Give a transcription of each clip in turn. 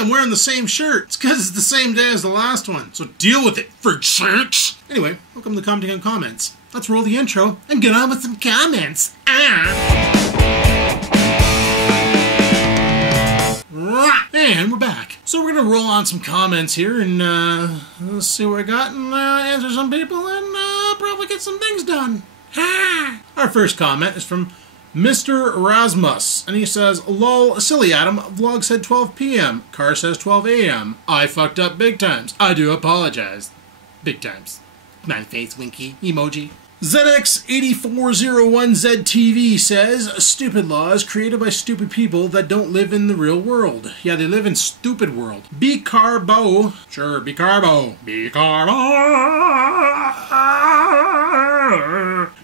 I'm wearing the same shirt. It's because it's the same day as the last one. So deal with it, for sakes. Anyway, welcome to Commenting on Comments. Let's roll the intro and get on with some comments. And we're back. So we're going to roll on some comments here and let's see what I got and answer some people and probably get some things done. Our first comment is from Mr. Rasmus, and he says, lol, silly Adam, vlog said 12 p.m. Car says 12 a.m. I fucked up big times. I do apologize. Big times. Smiley face, winky, emoji. ZX8401ZTV says, stupid laws created by stupid people that don't live in the real world. Yeah, they live in stupid world. Be carbo. Sure, be carbo. Be carbo.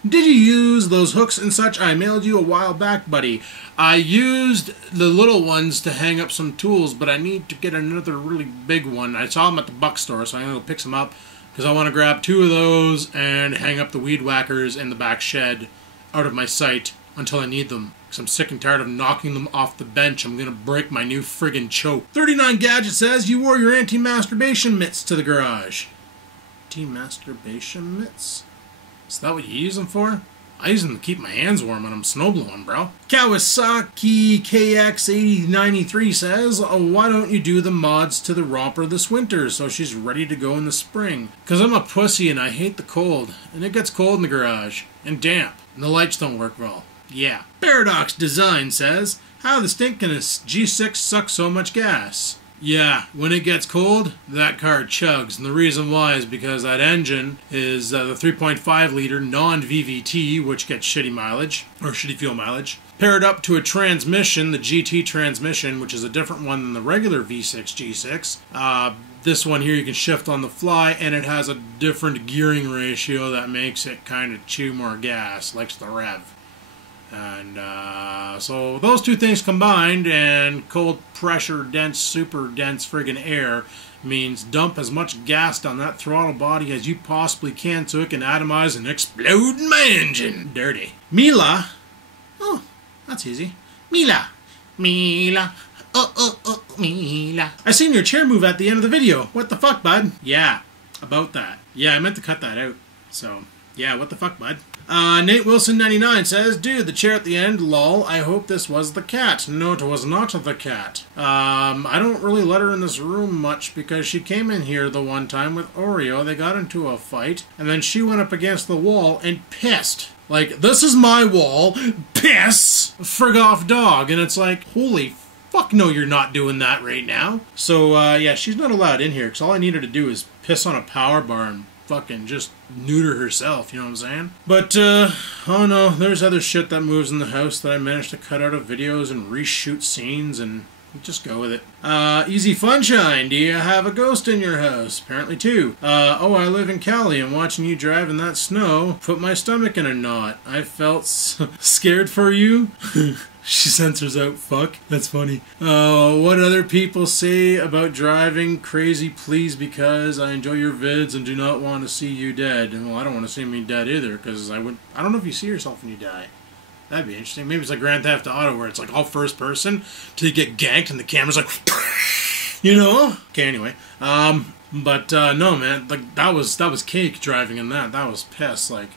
Did you use those hooks and such I mailed you a while back, buddy? I used the little ones to hang up some tools, but I need to get another really big one. I saw them at the buck store, so I'm going to go pick some up. Because I want to grab 2 of those and hang up the weed whackers in the back shed out of my sight until I need them. Because I'm sick and tired of knocking them off the bench. I'm going to break my new friggin' choke. 39 Gadget says, you wore your anti-masturbation mitts to the garage. Anti-masturbation mitts? Is that what you use them for? I use them to keep my hands warm when I'm snowblowing, bro. Kawasaki KX8093 says, why don't you do the mods to the romper this winter so she's ready to go in the spring? Because I'm a pussy and I hate the cold. And it gets cold in the garage. And damp. And the lights don't work well. Yeah. Paradox Design says, how the stinkinest G6 sucks so much gas? Yeah, when it gets cold, that car chugs. And the reason why is because that engine is the 3.5 liter non-VVT, which gets shitty mileage, or shitty fuel mileage. Paired up to a transmission, the GT transmission, which is a different one than the regular V6 G6. This one here you can shift on the fly, and it has a different gearing ratio that makes it kind of chew more gas, likes the rev. And so those two things combined and cold pressure dense, super dense friggin' air means dump as much gas down that throttle body as you possibly can so it can atomize and explode in my engine. Dirty. Mila. Oh, that's easy. Mila. Mila. Mila. I seen your chair move at the end of the video. What the fuck, bud? Yeah, about that. Yeah, I meant to cut that out. So, yeah, what the fuck, bud? Nate Wilson 99 says, dude, the chair at the end, lol, I hope this was the cat. No, it was not the cat. I don't really let her in this room much because she came in here the one time with Oreo. They got into a fight, and then she went up against the wall and pissed. Like, this is my wall, piss, frig off dog. And it's like, holy fuck no, you're not doing that right now. So, yeah, she's not allowed in here because all I need her to do is piss on a power bar and fucking just neuter herself, you know what I'm saying? But, oh no, there's other shit that moves in the house that I managed to cut out of videos and reshoot scenes and just go with it. Easy Funshine, do you have a ghost in your house? Apparently 2. Oh, I live in Cali and watching you drive in that snow put my stomach in a knot. I felt scared for you. She censors out fuck. That's funny. What other people say about driving crazy, please, because I enjoy your vids and do not want to see you dead. Well, I don't want to see me dead either, because I don't know if you see yourself when you die. That'd be interesting. Maybe it's like Grand Theft Auto where it's like all first person till you get ganked and the camera's like, you know? Okay, anyway. But no, man, like that was cake driving in that. That was piss. Like,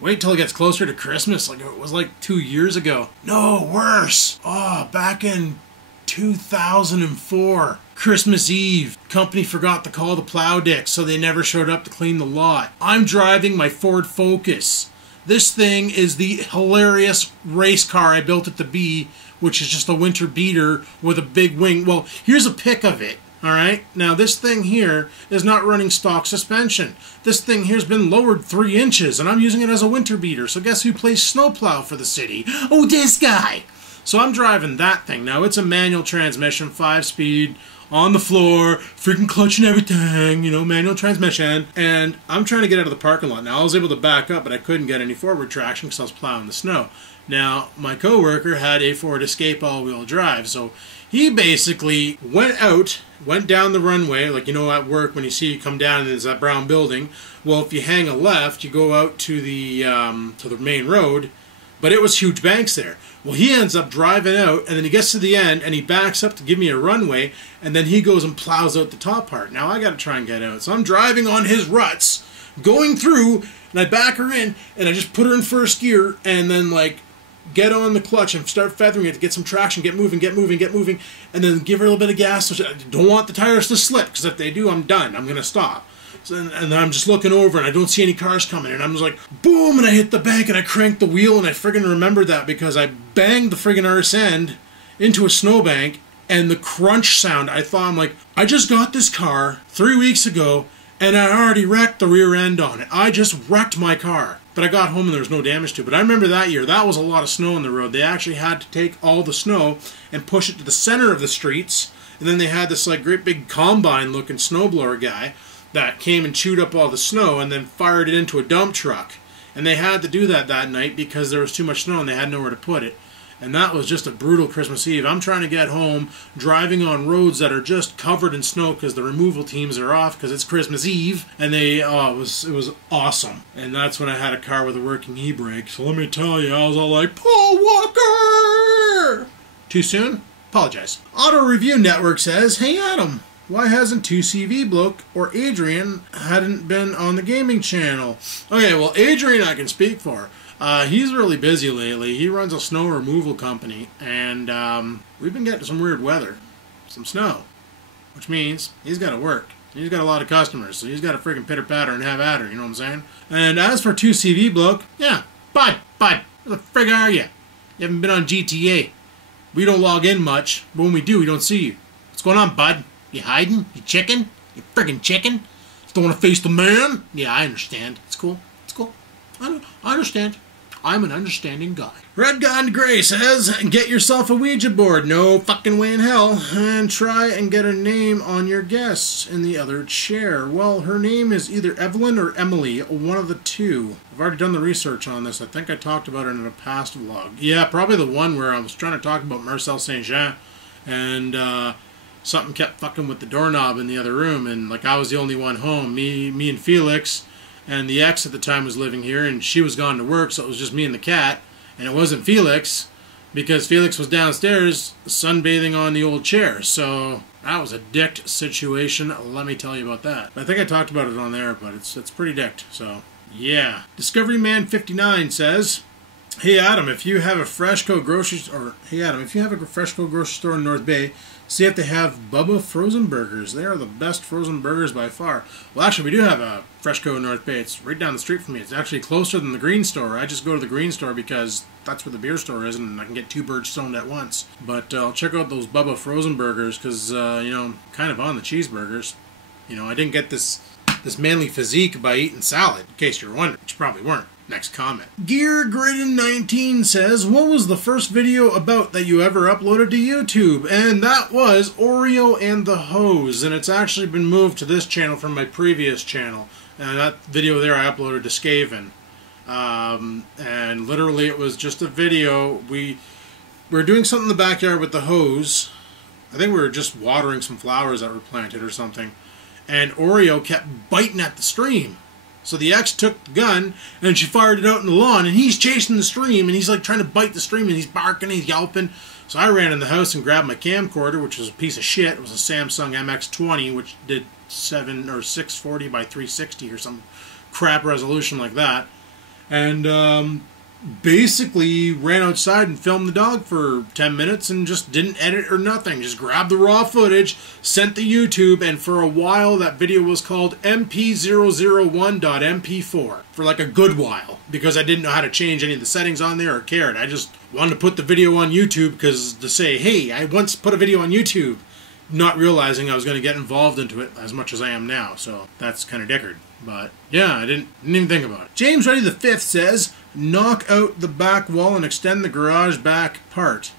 wait till it gets closer to Christmas. Like, it was like 2 years ago. No, worse. Oh, back in 2004. Christmas Eve. Company forgot to call the plow dicks, so they never showed up to clean the lot. I'm driving my Ford Focus. This thing is the hilarious race car I built it to be, which is just a winter beater with a big wing. Well, here's a pic of it. Alright, now this thing here is not running stock suspension. This thing here's been lowered 3 inches, and I'm using it as a winter beater. So guess who plays snowplow for the city? Oh, this guy! So I'm driving that thing. Now it's a manual transmission, 5-speed, on the floor, freaking clutch and everything, you know, manual transmission. And I'm trying to get out of the parking lot. Now I was able to back up, but I couldn't get any forward traction because I was plowing the snow. Now, my coworker had a Ford Escape all-wheel drive, so he basically went down the runway, like, you know, at work when you see you come down and there's that brown building. Well, if you hang a left, you go out to the main road, but it was huge banks there. Well, he ends up driving out, and then he gets to the end, and he backs up to give me a runway, and then he goes and plows out the top part. Now I got to try and get out. So I'm driving on his ruts, going through, and I back her in, and I just put her in first gear, and then, like, get on the clutch and start feathering it to get some traction, get moving, and then give her a little bit of gas. So I don't want the tires to slip, because if they do, I'm done. I'm going to stop. So, and then I'm just looking over, and I don't see any cars coming, and I'm just like, boom, and I hit the bank, and I cranked the wheel, and I friggin' remember that, because I banged the friggin' arse end into a snowbank, and the crunch sound, I'm like, I just got this car 3 weeks ago, and I already wrecked the rear end on it. I just wrecked my car. But I got home and there was no damage to it. But I remember that year, that was a lot of snow on the road. They actually had to take all the snow and push it to the center of the streets, and then they had this, like, great big combine-looking snowblower guy that came and chewed up all the snow and then fired it into a dump truck. And they had to do that night because there was too much snow and they had nowhere to put it. And that was just a brutal Christmas Eve. I'm trying to get home, driving on roads that are just covered in snow because the removal teams are off because it's Christmas Eve. And it was awesome. And that's when I had a car with a working e-brake. So let me tell you, I was all like, Paul Walker! Too soon? Apologize. Auto Review Network says, hey Adam, why hasn't 2CV Bloke or Adrian hadn't been on the gaming channel? Okay, well, Adrian I can speak for. He's really busy lately. He runs a snow removal company, and we've been getting some weird weather. Some snow. Which means he's got to work. He's got a lot of customers, so he's got to freaking pitter-patter and have at her, you know what I'm saying? And as for 2CV Bloke, yeah, Bud, where the frig are you? You haven't been on GTA. We don't log in much, but when we do, we don't see you. What's going on, Bud? You hiding? You chicken? You friggin' chicken? Don't want to face the man? Yeah, I understand. It's cool. It's cool. I understand. I'm an understanding guy. Red Gone Gray says, get yourself a Ouija board, no fucking way in hell, and try and get a name on your guests in the other chair. Well, her name is either Evelyn or Emily, one of the two. I've already done the research on this. I think I talked about it in a past vlog. Yeah, probably the one where I was trying to talk about Marcel Saint-Jean, and something kept fucking with the doorknob in the other room, and like I was the only one home. Me and Felix. And the ex at the time was living here, and she was gone to work, so it was just me and the cat. And it wasn't Felix, because Felix was downstairs sunbathing on the old chair. So that was a dicked situation, let me tell you about that. I think I talked about it on there, but it's pretty dicked, so yeah. Discovery Man 59 says, hey Adam, if you have a Freshco grocery store in North Bay, see if they have Bubba frozen burgers. They are the best frozen burgers by far. Well, actually, we do have a Freshco in North Bay. It's right down the street from me. It's actually closer than the Green Store. I just go to the Green Store because that's where the beer store is, and I can get 2 birds stoned at once. But I'll check out those Bubba frozen burgers because, you know, I'm kind of on the cheeseburgers. You know, I didn't get this manly physique by eating salad, in case you're wondering, which you probably weren't. Next comment. Gear Gridden 19 says, what was the first video about that you ever uploaded to YouTube? And that was Oreo and the Hose, and it's actually been moved to this channel from my previous channel. And that video there I uploaded to Skaven. And literally it was just a video. We were doing something in the backyard with the hose. I think we were just watering some flowers that were planted or something. And Oreo kept biting at the stream. So the ex took the gun, and she fired it out in the lawn, and he's chasing the stream, and he's like trying to bite the stream, and he's barking, he's yelping. So I ran in the house and grabbed my camcorder, which was a piece of shit. It was a Samsung MX-20, which did 640 by 360 or some crap resolution like that. And basically ran outside and filmed the dog for 10 minutes and just didn't edit or nothing. Just grabbed the raw footage, sent to YouTube, and for a while that video was called MP001.mp4 for like a good while because I didn't know how to change any of the settings on there or cared. I just wanted to put the video on YouTube because to say, hey, I once put a video on YouTube, not realizing I was going to get involved into it as much as I am now. So that's kind of dickered. But yeah, I didn't even think about it. James Ready the 5th says, knock out the back wall and extend the garage back part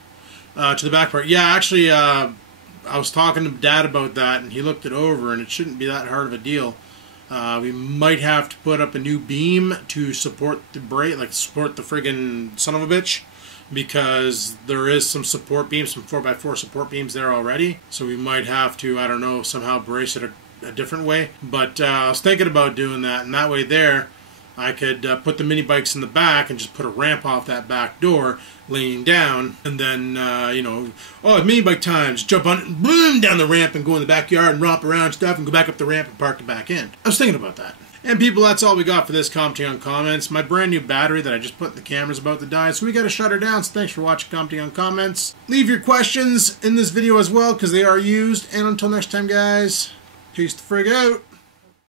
to the back part. Yeah, actually, I was talking to Dad about that, and he looked it over, and it shouldn't be that hard of a deal. We might have to put up a new beam to support the brake, like support the friggin' son of a bitch, because there is some support beams, some 4x4 support beams there already. So we might have to, I don't know, somehow brace it a different way. But I was thinking about doing that, and that way there, I could put the mini bikes in the back and just put a ramp off that back door, leaning down, and then, you know, oh, mini bike time, just jump on, boom, down the ramp and go in the backyard and romp around stuff and go back up the ramp and park the back end. I was thinking about that. And people, that's all we got for this commenting on comments. My brand new battery that I just put in the camera's about to die, so we got to shut her down. So thanks for watching commenting on comments. Leave your questions in this video as well, because they are used. And until next time, guys, peace the frig out.